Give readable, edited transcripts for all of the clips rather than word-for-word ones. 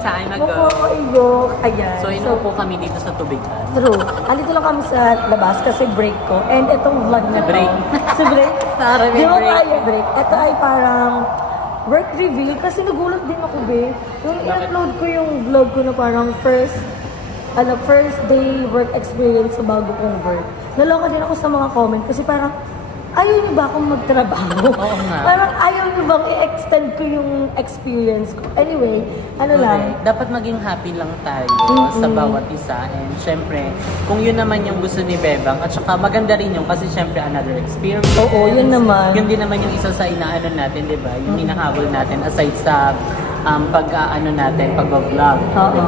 time ago. Mukha ayan. So, inupo kami dito sa tubigan. True. Andito lang kami sa labas kasi break ko. And itong vlog na break. Si break? Sorry, may break. Break. Ito ay parang work reveal kasi nagulat din ako, be. Yung in-upload ko yung vlog ko na parang first day work experience sa bago kong work. Naloka din ako sa mga comment kasi parang ayaw niyo ba akong magtrabaho? Oo nga. Parang ayaw niyo bang i-extend ko yung experience ko? Anyway, lang. Dapat maging happy lang tayo sa bawat isa. And syempre, kung yun naman yung gusto ni Bebang, at saka maganda rin yung kasi syempre another experience. Oo, yun naman. Yun din naman yung isa sa inaano natin, di ba? Yung hinahabol natin aside sa pag-vlog. Oo.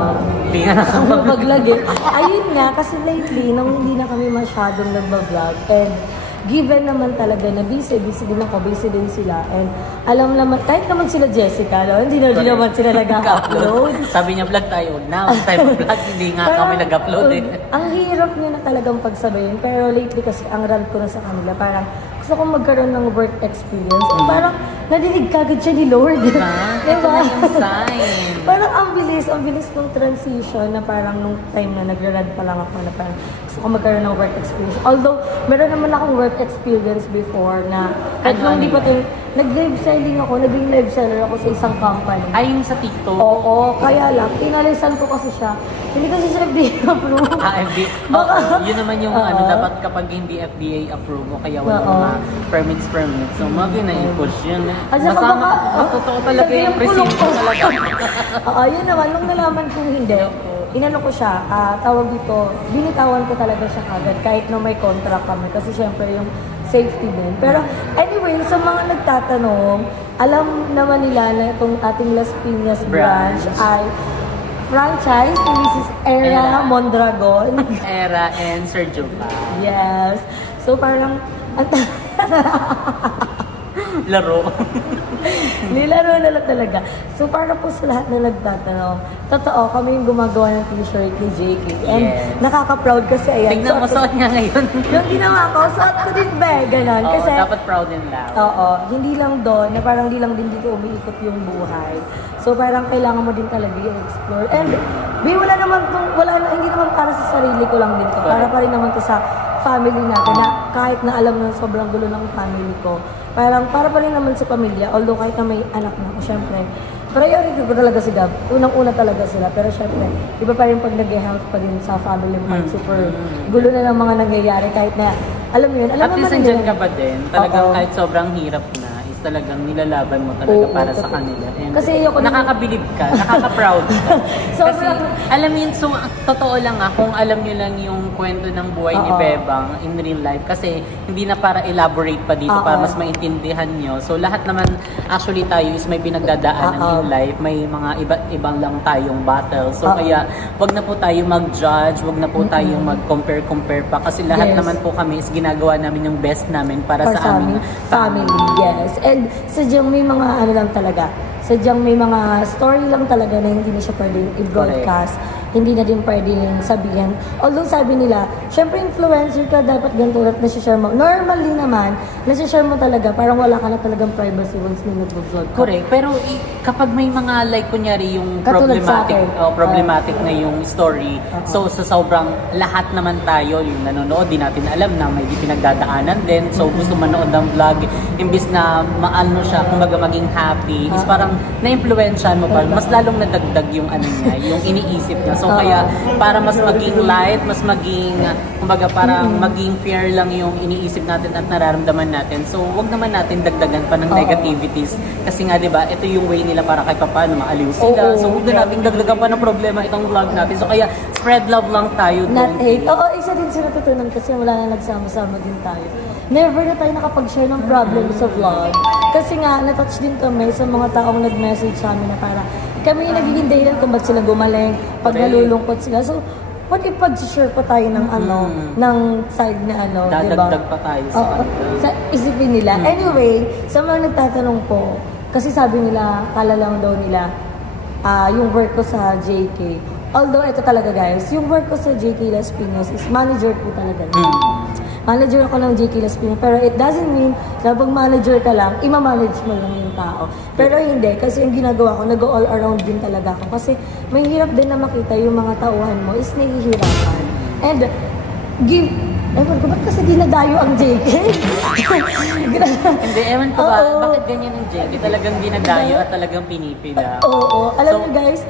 Hindi nga nakapag-vlog eh. Ayun nga, kasi lately, nung hindi na kami masyadong nag-vlog, and given naman talaga na busy din ako, busy din sila. And alam naman, kahit naman sila Jessica, no? hindi naman sila nag-upload. Sabi niya, vlog tayo. Now, tayo vlog, hindi nga kami nag-upload eh. Ang hirap niya na talagang pagsabayin. Pero lately kasi, ang rant ko na sa kanila, parang gusto kong magkaroon ng work experience. Parang nadinig kagad siya ni Lord. Diba? Diba? Sign. Parang ang bilis ng transition na parang nung time na nagra-rad pa lang ako na parang gusto ko magkaroon ng work experience. Although, meron naman akong work experience before na kahit nung hindi pa tayo, nag-live selling ako, naging live seller ako sa isang company. Ay, yung sa TikTok? Oo, kaya lang, pinalisan ko kasi siya. Hindi kasi siya FDA approved. FDA. Yun naman yung dapat kapag hindi FDA approved o kaya wala mga permits. So, na i-push yun. Totoo talaga yung presinto talaga. Yun naman, nung nalaman kong hindi, inano ko siya, tawag dito, binitawan ko talaga siya kagad kahit na may contract kami kasi syempre yung safety din. Pero anyway, sa mga nagtatanong, alam naman nila na itong ating Las Piñas branch ay franchise ni Mrs. Era Mondragon. Era and Sergio pa. Yes. So parang laro. Nilaro na lang talaga. So, para po sa lahat na nagtatanong, totoo, kami yung gumagawa ng t-shirt ni JK. And nakaka-proud kasi, ayan. Tignan mo, suot nga ngayon. Yung ginawa ko, suot ko din ba? Ganon. Oo, kasi, dapat proud din lang. Oo, hindi lang doon, na parang hindi lang din dito umiikot yung buhay. So, parang kailangan mo din talaga i-explore. And, hindi naman para sa sarili ko lang din to. Para pa rin naman to sa family natin na kahit na alam na sobrang gulo ng family ko, parang para pa rin naman sa pamilya, although kahit na may anak na ako, syempre, priority ko talaga si Gab. Unang-una talaga sila, pero syempre, iba pa rin pag nag-health pa din sa family part, super gulo na ng mga nangyayari, kahit na, alam mo yun, alam at least nandiyan ka pa din, talagang kahit sobrang hirap na, talagang nilalaban mo talaga para sa kanila. And kasi nakakabilib ka, nakaka-proud ka. Kasi, alam mo yun, so, totoo lang kung alam nyo lang yung kwento ng buhay ni Bebang in real life, kasi hindi na para elaborate pa dito, para mas maintindihan nyo. So, lahat naman, actually tayo is may pinagdadaanan in life, may mga ibang lang tayong battle. So, kaya, wag na po tayo mag-judge, wag na po tayo mag-compare pa, kasi lahat naman po kami is ginagawa namin yung best namin para sa aming family. Yes. And sadyang may mga lang talaga. Sadyang may mga story lang talaga na hindi na siya pwedeng i-broadcast. Hindi na din pwedeng sabihin. Although sabi nila, syempre influencer ka, dapat ganito at nasi-share mo. Normally naman, nasi-share mo talaga, parang wala ka na talagang privacy once na nag-vlog ka. Correct. Pero kapag may mga like, kunyari yung problematic na yung story, so sa sobrang lahat naman tayo, yung nanonood, di natin alam na may pinagdadaanan din. So gusto manood ng vlog, imbis na maano siya, kumbaga maging happy, is parang na-influensyan mo pa, mas lalong nadagdag yung ano niya, yung iniisip niya. So kaya para mas maging light, mas maging kumbaga parang maging fair lang yung iniisip natin at nararamdaman natin. So wag naman natin dagdagan pa ng negativities kasi nga 'di ba, ito yung way nila para kahit paano maaliw sila. So wag na natin dagdagan pa ng problema itong vlog natin. So kaya spread love lang tayo. Not hate. Oo, isa din sa natutunan kasi wala na nagsama-sama din tayo. Never na tayo nakapag-share ng problem sa vlog. Kasi nga, natouch din kami sa mga taong nag-message sa amin na para kami yung nagiging dahilan kung ba't sila gumaling, pag nalulungkot sila. So, pwede pag-share pa tayo ng ng side na dadagdag pa tayo sa isipin nila. Anyway, sa mga nagtatanong po, kasi sabi nila, kala lang daw nila, yung work ko sa JK. Although, ito talaga guys, yung work ko sa JK Las Piñas is manager po talaga. Manager ako ng JK Las Piñas, pero it doesn't mean na pag manager ka lang, ima-manage mo lang yung tao. Pero hindi, kasi yung ginagawa ko, nag-all around din talaga ako. Kasi may hirap din na makita yung mga tauhan mo is nahihirapan. And give, ewan ko, ba't kasi dinadayo ang JK? Hindi, ewan ko ba, bakit ganyan ang JK? Talagang dinadayo at talagang pinipila. Oo, alam niyo guys,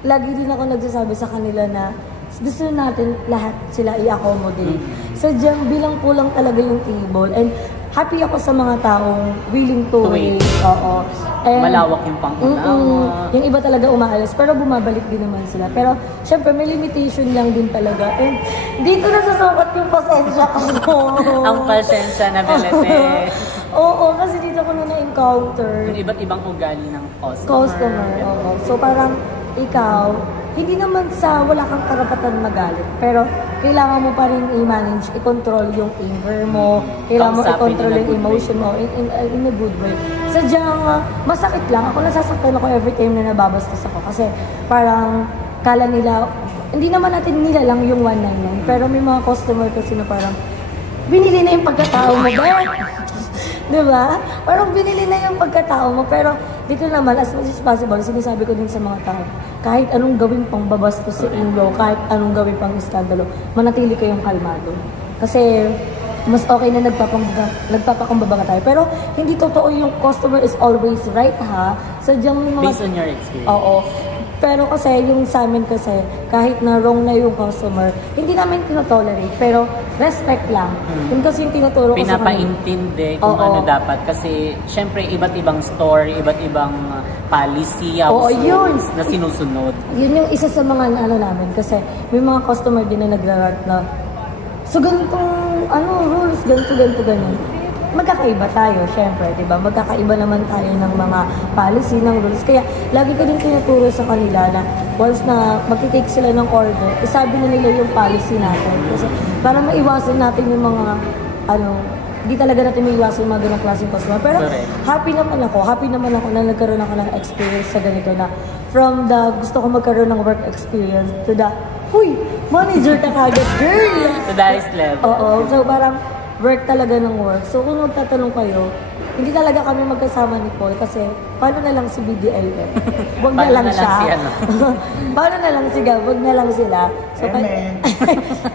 lagi din ako nagsasabi sa kanila na gusto natin lahat sila i-accommodate. Sadyang bilang kulang talaga yung table. And happy ako sa mga taong willing to wait. Oo. And, malawak yung pang-unawa. Yung iba talaga umaalis, pero bumabalik din naman sila. Pero, syempre, may limitation lang din talaga. And, dito nasusukat yung pasensya ko. Ang pasensya na belete. Oo, kasi dito ko na-encounter. Yung iba't ibang ugali ng Customer, oo. So, parang, ikaw, hindi naman sa wala kang karapatan magalit, pero kailangan mo pa rin i-manage, i-control yung anger mo, kailangan mo i-control yung emotion mo in a good way. Sadyang masakit lang. Ako nasasaktan ako every time na nababastos ako kasi parang kala nila, hindi naman natin nila lang yung 199, pero may mga customer kasi na parang binili na yung pagkatao mo ba? Diba? Parang binili na yung pagkatao mo, pero dito naman, as much as possible, sinasabi ko din sa mga tao, kahit anong gawin pang babastos sa inyo, kahit anong gawin pang iskandalo, manatili kayong kalmado. Kasi, mas okay na nagpapakumbaba tayo. Pero, hindi totoo yung customer is always right, ha? Sadyang yung mga... Based on your experience. Oo. Pero kasi, yung sa amin kasi, kahit na wrong na yung customer, hindi namin tinotolerate. Pero, respect lang. Yun kasi yung tinuturo ko sa kanila. Pinapaintindi kung ano dapat. Kasi, syempre, iba't ibang story, iba't ibang policy, rules na sinusunod. Yun yung isa sa mga ano namin. Kasi, may mga customer din na nagrarant na, so, ganitong, rules, ganito, ganyan. Magkakaiba tayo, syempre, di ba? Magkakaiba naman tayo ng mga policy, ng rules. Kaya, lagi ko din tinuturo sa kanila na once na magtitake sila ng order, isabi na nila yung policy natin. Kasi, para maiwasan natin yung mga, hindi talaga natin maiwasan yung mga ganang klaseng customer. Pero, happy naman ako na nagkaroon ako ng experience sa ganito na from the gusto ko magkaroon ng work experience to the, huy, manager ka kagad, girl! To the highest level. Oo, so parang, work talaga ng work. So kung magtatanong kayo, hindi talaga kami magkasama ni Paul kasi paano na lang si BDLF? Wag na lang siya. Paano na lang si Gab? Wag na lang sila. So,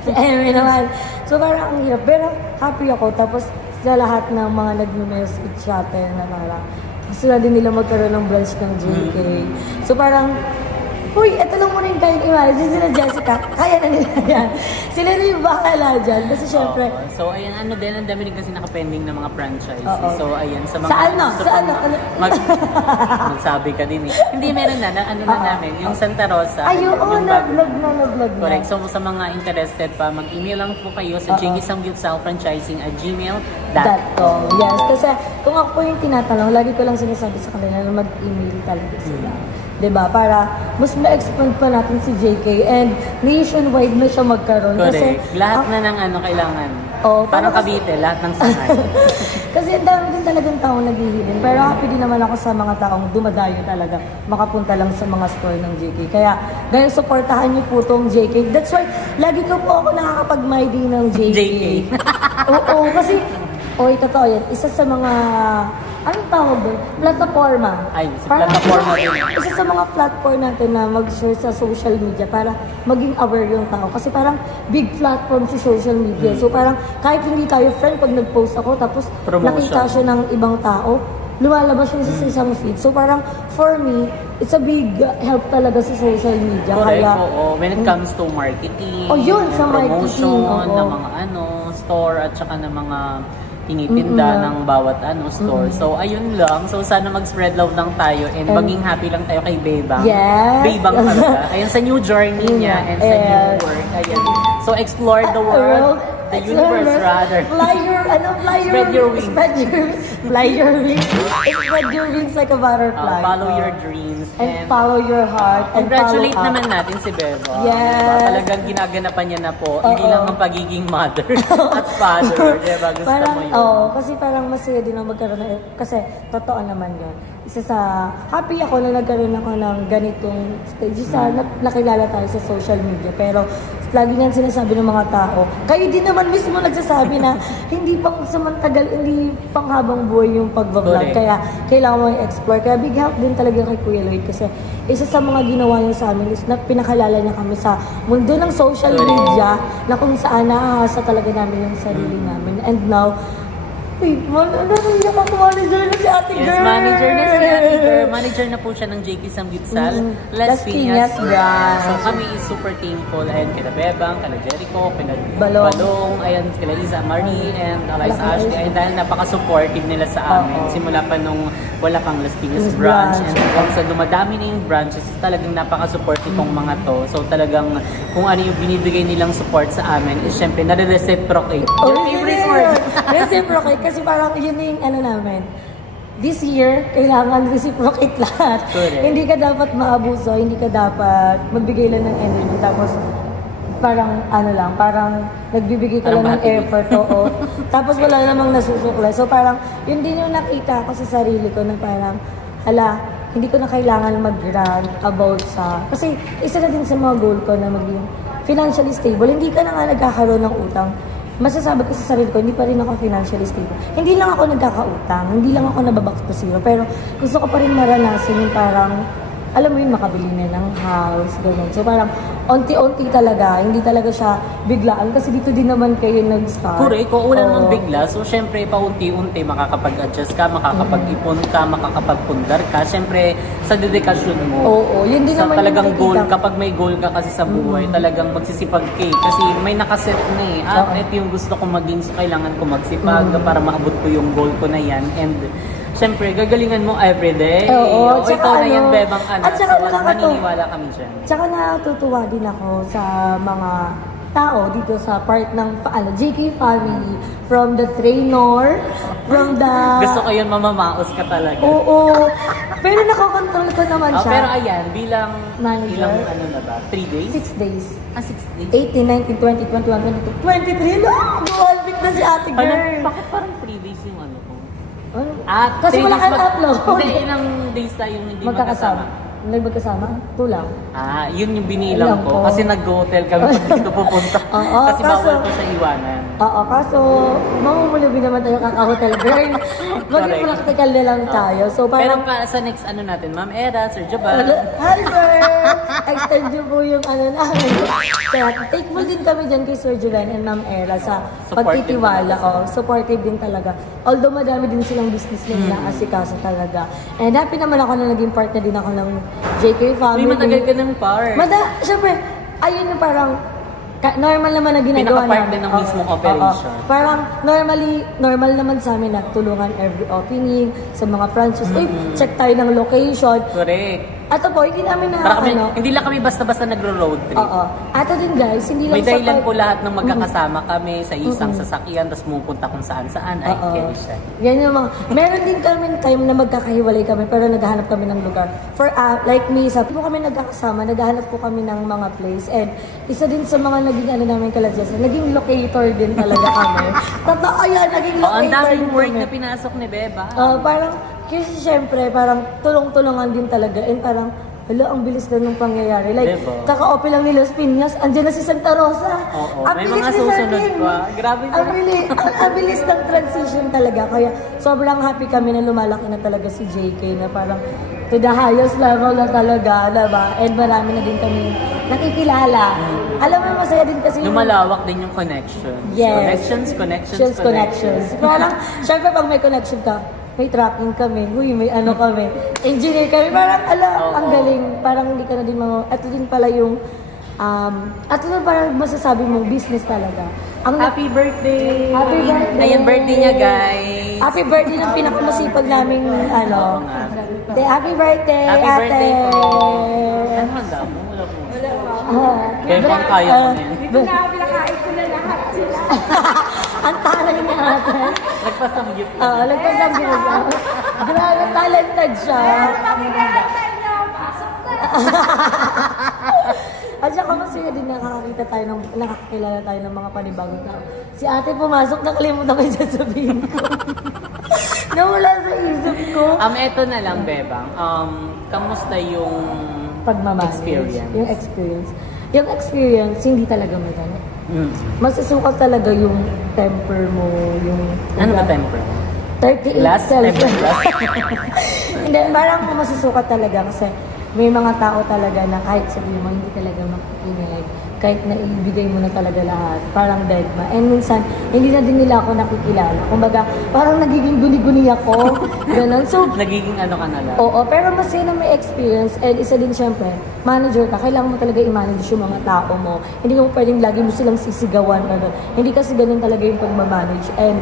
si Eme naman. So parang ang hirap. Pero happy ako. Tapos sa lahat ng mga nag-message sa atin na parang gusto na din nila magkaroon ng branch ng JK. So parang uy, eto lang muna yung kayang i-manage. Sila Jessica, kaya na nila yan. Sila na yung bakala dyan. Kasi syempre... So, ayan, ang dami rin kasi nakapending na mga franchise. So, ayan, sa mga... Saan? Magsabi ka din eh. Hindi, meron na namin. Yung Santa Rosa. Ay, oo, nag-vlog na. Correct. So, sa mga interested pa, mag-email lang po kayo sa jgisanggyutsangfranchising@gmail.com. Yes, kasi kung ako po yung tinatanong, lagi ko lang sinasabi sa kanila na mag-email talaga sila. Diba? Para mas ma-expand pa natin si JK and nationwide na siya magkaroon. Correct. Kasi, lahat na ng kailangan. Parang Cavite, lahat ng sangay. Kasi ang dami din talagang taong naghihilin. Pero happy din naman ako sa mga taong dumadayo talaga. Makapunta lang sa mga store ng JK. Kaya, gaya supportahan niyo po tong JK. That's why, lagi ko po ako nakakapag-my day ng JK. Oo, kasi, totoo yan. Isa sa mga... Anong tawag doon? Plataforma. Ay, plataforma din. Isa sa mga platform natin na mag-share sa social media para maging aware yung tao. Kasi parang big platform si social media. So parang kahit hindi tayo friend, pag nag-post ako, tapos nakita siya ng ibang tao, lumalabas siya sa isang feed. So parang for me, it's a big help talaga sa social media. Correct, when it comes to marketing, sa promotion ng mga store at saka ng mga tinitinda ng bawat store. So, ayun lang. So, sana mag-spread love lang tayo and maging happy lang tayo kay Bebang. Yes. Bebang talaga. Ayan, sa new journey niya and sa new work. Ayan. So, explore the world. The universe rather. Spread your wings. Fly your wings. Spread your wings like a butterfly. Follow your dreams. And follow your heart. Congratulate naman natin si Beba. Yes. Talagang ginaganapan niya na po. Hindi lang ang pagiging mother at father. Diba? Gusto mo yun. Kasi parang masaya din ang magkaroon na, kasi totoo naman yun. happy ako na nagkaroon ako ng ganitong stage sa nakilala tayo sa social media. Pero lagi niyan sinasabi ng mga tao, kayo din naman mismo nagsasabi na hindi pang samantagal, hindi pang habang buhay yung pag-vlog. Kaya kailangan mo i-explore. Kaya big help din talaga kay Kuya Lloyd kasi isa sa mga ginawa niya sa amin is na pinakalala niya kami sa mundo ng social media na kung saan naahasa talaga namin yung sarili namin. And now, wait, naiyak ako, manager na si Ate Girl. Yes, manager na si Ate Girl. Manager na po siya ng JK Samgitsal, Las Piñas branch. So kami is super thankful. Ayan, kina Bebang, kina Jericho, kina Balong, ayan, kina Liza Marie, and Eliza Ashley. Ayan, dahil napaka-supportive nila sa amin. Simula pa nung wala pang Las Piñas branch. And hanggang sa dumadami na yung branches, talagang napaka-supportive tong mga to. So talagang kung ano yung binibigay nilang support sa amin, is syempre nare-reciprocate. Your favorite word. Reciprocate. Kasi parang yun yung ano namin. This year, kailangan reciprocate lahat. Hindi ka dapat maabuso, hindi ka dapat magbigay lang ng energy. Tapos, parang parang nagbibigay ka lang ng effort. Oo. Tapos wala namang nasusuklay. So parang, yun din yung nakita ko sa sarili ko na parang, hindi ko na kailangan mag-rant about sa... Kasi isa na din sa mga goal ko na maging financially stable. Hindi ka na nga nagkakaroon ng utang. Masasabi ko sa sarili ko, hindi pa rin ako financially stable. Hindi lang ako nagkakautang, hindi lang ako nababox to zero, pero gusto ko pa rin maranasin yung parang, alam mo yun, makabili na ng house, gano'n. So parang, onti-onti talaga, hindi talaga siya biglaan, kasi dito din naman kayo nag-start. Correct, kung una naman bigla, so syempre, paunti-unti makakapag-adjust ka, makakapag-ipon ka, makakapag-pundar ka, syempre, sa dedikasyon mo. Oo, yun din naman talagang goal, kapag may goal ka kasi sa buhay, talagang magsisipag ka kasi may nakaset na eh. Ito yung gusto kong maging, so kailangan ko magsipag para maabot ko yung goal ko na yan. And siyempre, gagalingan mo everyday. Oo, tsaka ikaw na yan, Bebang anak. At saka naniniwala kami dyan. Tsaka natutuwa din ako sa mga tao dito sa part ng JK family. From the trainer, from the... Gusto ko yun, mamamaos ka talaga. Oo. Pero nakokontrol ko naman siya. Pero ayan, bilang manager, ilang ano na ba? 3 days? 6 days. 6 days? 18, 19, 20, 21, 22, 23. One week na si Ate Girl. Bakit parang 3 days yung ano ko? Kasi wala kang upload. Hindi, ilang days tayong hindi magkasama. Nagmagkasama? 2 lang. Yun yung binilang ko. Kasi nag-hotel kami pag dito pupunta. Kasi bawal ko siya iwanan. Oo, kaso mamumulubi naman tayo kaka-hotel girl. Maging practical na lang tayo. So, parang, pero sa next ano natin, Ma'am Era, Sir Jabal. Hi, sir! Extend nyo po yung ano namin. So, thankful din kami dyan kay Sir Julian and Ma'am Era sa pagtitiwala. Supportive din talaga. Although madami din silang business na inaasikaso talaga. And happy naman ako na naging partner din ako ng JK family. May matagal ka ng part. Siyempre, ayun yung parang normal naman na ginagawa namin. Pinaka-part din ng mismong operation. Parang normal naman sa amin na tulungan every opening sa mga franchise. Uy, check tayo ng location. Correct. Ato po, hindi namin hindi lang kami basta-basta nagro-road trip. Ato din guys, hindi lang may dahilan po lahat ng magkakasama kami sa isang sasakyan, tapos pupunta kung saan-saan. Ay, kaya siya. Yan yung mga, meron din kami time na magkakahiwalay kami, pero naghahanap kami ng lugar. For like me, sabi po kami nagkakasama, naghahanap po kami ng mga place. And isa din sa mga naging namin kaladyasan, naging locator din talaga kami. Totoo yan, naging locator. Ang daming work na pinasok ni Beba. Parang, kasi syempre, parang tulong-tulungan din talaga. And parang, ang bilis na nung pangyayari. Like, kaka-open lang ni Las Piñas, andyan na si Santa Rosa. May mga susunod pa. Grabe na. Ang bilis ng transition talaga. Kaya sobrang happy kami na lumalaki na talaga si JK na parang to the highest level na talaga, diba? And marami na din kami nakikilala. Alam mo, masaya din kasi lumalawak din yung connections. Yes. Connections. Parang, syempre pag may connection ka, may tracking kami, may ano kami, engineer kami, parang ang galing, parang hindi ka na din ito din pala yung, ito din parang masasabi mong business talaga. Happy birthday! Happy birthday! Ayan, birthday niya, guys! Happy birthday ng pinakamasipag naming, happy birthday, happy ate! Birthday po! Ano handa mo? Wala mo. Kaya bang kaya mo na yan? Dito na ako pinakain ko na lahat sila. Ang taray niya ate. Nagpasamgyup na. Nagpasamgyup na. Grabe, talented siya. At saka masaya din nakakakilala tayo ng mga panibagong tao. Si ate pumasok, nakalimutan ko yung sasabihin ko. Nawala sa isip ko. Eto na lang, Bebang. Kamusta yung experience? Yung experience. Yung experience, hindi talaga madali. Masusukat talaga yung temper mo, yung... Ano ba temper? 38 last celsius. Hindi, parang masusukat talaga kasi may mga tao talaga na kahit sabihin mo, hindi talaga makikinig. Kahit na ibigay mo na talaga lahat, parang dead ma. And minsan, hindi na din nila ako nakikilala. Kumbaga, parang nagiging guni-guni ako. Ganun. So, nagiging ano ka na lang. Oo, pero masaya na may experience. And isa din syempre, manager ka, kailangan mo talaga i-manage yung mga tao mo. Hindi mo pwedeng lagi mo silang sisigawan. Ganun. Hindi kasi ganun talaga yung pag-manage. And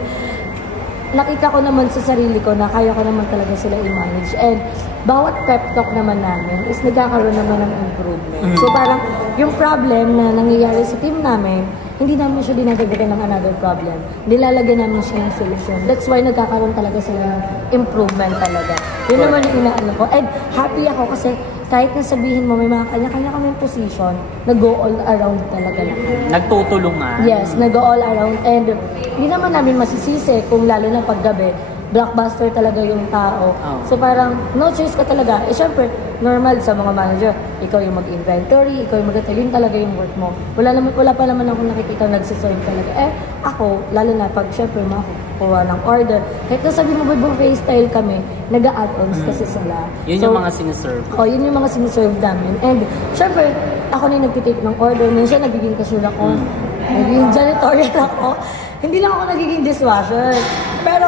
nakita ko naman sa sarili ko na kaya ko naman talaga sila i-manage. And bawat pep talk naman namin is nagkakaroon naman ng improvement. So parang yung problem na nangyayari sa team namin, hindi namin siya dinadagdagan ng another problem. Nilalagyan namin siya ng solution. That's why nagkakaroon talaga sila ng improvement talaga. Yun naman yung inaano ko. And happy ako kasi kahit na sabihin mo may mga kanya-kanya kaming position, nag-go all around talaga lahat. Nagtutulungan. Yes, nag-go all around. And hindi naman namin masisisi kung lalo na paggabi, blockbuster talaga yung tao. So parang no choice ka talaga. Eh syempre, normal sa mga manager, ikaw yung mag-inventory, ikaw yung yun talaga yung work mo. Wala pa naman ako nakikita nagsiserve talaga. Eh, ako, lalo na pag syempre makakuha ng order. Kahit na sabi mo, buffet style kami, nag-a-add-ons kasi sila. Yun so, yung mga siniserve. Yun yung mga siniserve namin. And syempre, ako na yung nagtitake ng order. Minsan nagiging cashier ako. Nagiging janitorial ako. Hindi lang ako nagiging dishwasher. Pero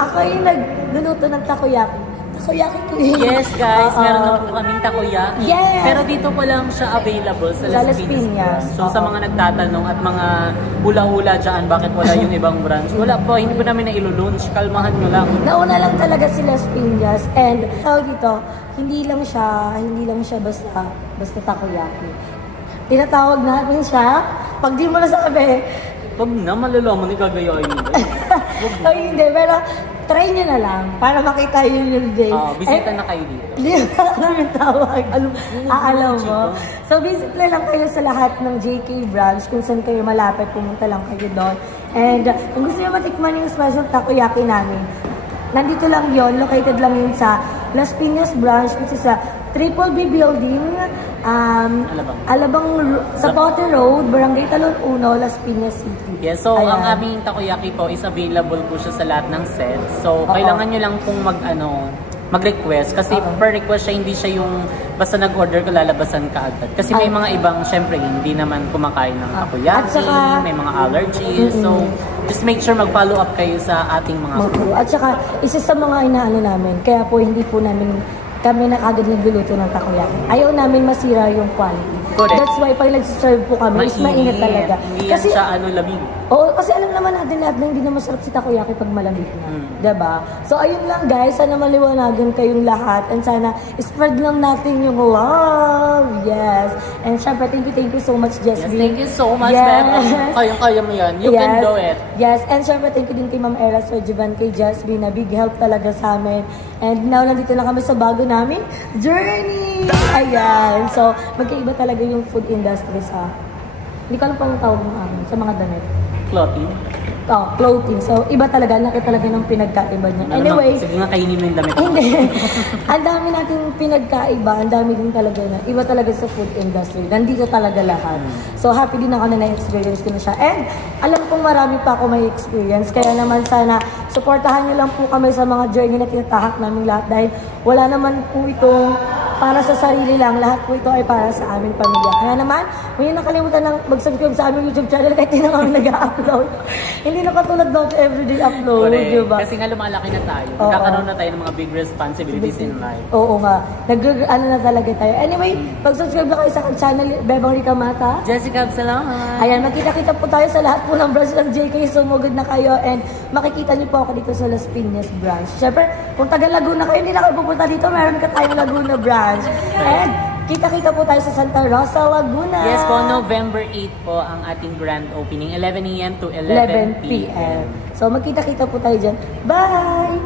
ako yung nagluluto ng takoyaki. Takoyaki ko yun. Yes, guys. Meron na po kaming takoyaki. Yes! Pero dito po lang siya available sa Las Piñas. So, sa mga nagtatanong at mga hula-hula dyan, bakit wala yung ibang branch? Wala po, hindi po namin na ilo-launch. Kalmahan nyo lang. Nauna lang talaga si Las Piñas. And tawag dito, hindi lang siya basta takoyaki. Tinatawag natin siya, pag di mo nasabi, pag na, malalaman ni gagayain nyo. Ay, hindi, pero try nyo na lang para makita yun yung day. Bisita na kayo dito. Hindi na namin tawag. Alam mo. So, visit na lang kayo sa lahat ng JK branch. Kung saan kayo malapit, pumunta lang kayo doon. And kung gusto nyo matikman yung special takoyaki namin, nandito lang yon, located lang yun sa Las Piñas branch, which is sa Triple B Building, Alabang sa Potter Road, Barangay Talon 1, Las Piñas City. Yes, so ang aming takoyaki po is available po siya sa lahat ng sets. So kailangan nyo lang pong mag-request kasi per request siya, hindi siya yung basta nag-order ka lalabasan ka agad. Kasi may mga ibang, syempre, hindi naman kumakain ng takoyaki, may mga allergies. So just make sure mag-follow up kayo sa ating mga At saka, isa sa mga inaano namin, kaya po hindi po kami na agad nagluluto ng takoyaki. Ayaw namin masira yung quality. Correct. That's why pag nag-serve po kami, is mainit talaga. Hindi yan siya lamig. Oo, kasi alam naman natin lahat na hindi na masarap si takoyaki pag malamig na. Diba? So ayun lang guys, sana maliwanagan kayong lahat and sana spread lang natin yung love. Yes. And syempre, thank you so much, Jasmine. Yes, thank you so much, Beb. Kayang-kaya mo yan. You can do it. Yes, and syempre, thank you din kay Ma'am Era, Sir Jivan, kay Jasmine, na big help talaga sa amin. And now, nandito na kami sa bago namin journey! Ayan. So, magkaiba talaga yung food industry sa... Hindi ko alam pang tawag ng amin, sa mga damit. Clothing? Clothing. So, iba talaga. Laki talaga ng pinagkaiba niya. Anyway... Sige nga, kainin mo yung damit. Hindi. Ang dami nating pinagkaiba. Ang dami din talaga na. Iba talaga sa food industry. Nandito talaga lahat. So, happy din ako na na-experience ko na siya. And, alam kong marami pa ako may experience. Kaya naman sana, supportahan niyo lang po kami sa mga journey na tinatahak namin lahat. Dahil wala naman po itong para sa sarili lang. Lahat po ito ay para sa aming pamilya. Kaya naman, huwag niyo nakalimutan ng mag-subscribe sa aming YouTube channel kahit hindi na kami nag-upload. Hindi na katulad daw sa everyday upload, diba? Kasi nga lumalaki na tayo. Magkakaroon na tayo ng mga big responsibilities in life. Oo nga. Ano na talaga tayo. Anyway, pag-subscribe na kayo sa channel, Bebang Rica Mata. Jessica, salamat. Ayan, magkita-kita po tayo sa lahat po ng branch ng JK. Sumugod na kayo and makikita niyo po ako dito sa Las Piñas branch. Siyempre, kung taga Laguna kayo, hindi na kayo pupunta dito, meron ka tayong Laguna branch. And kita-kita po tayo sa Santa Rosa, Laguna. Yes po, November 8 po ang ating grand opening, 11 AM to 11 PM. So magkita-kita po tayo dyan. Bye!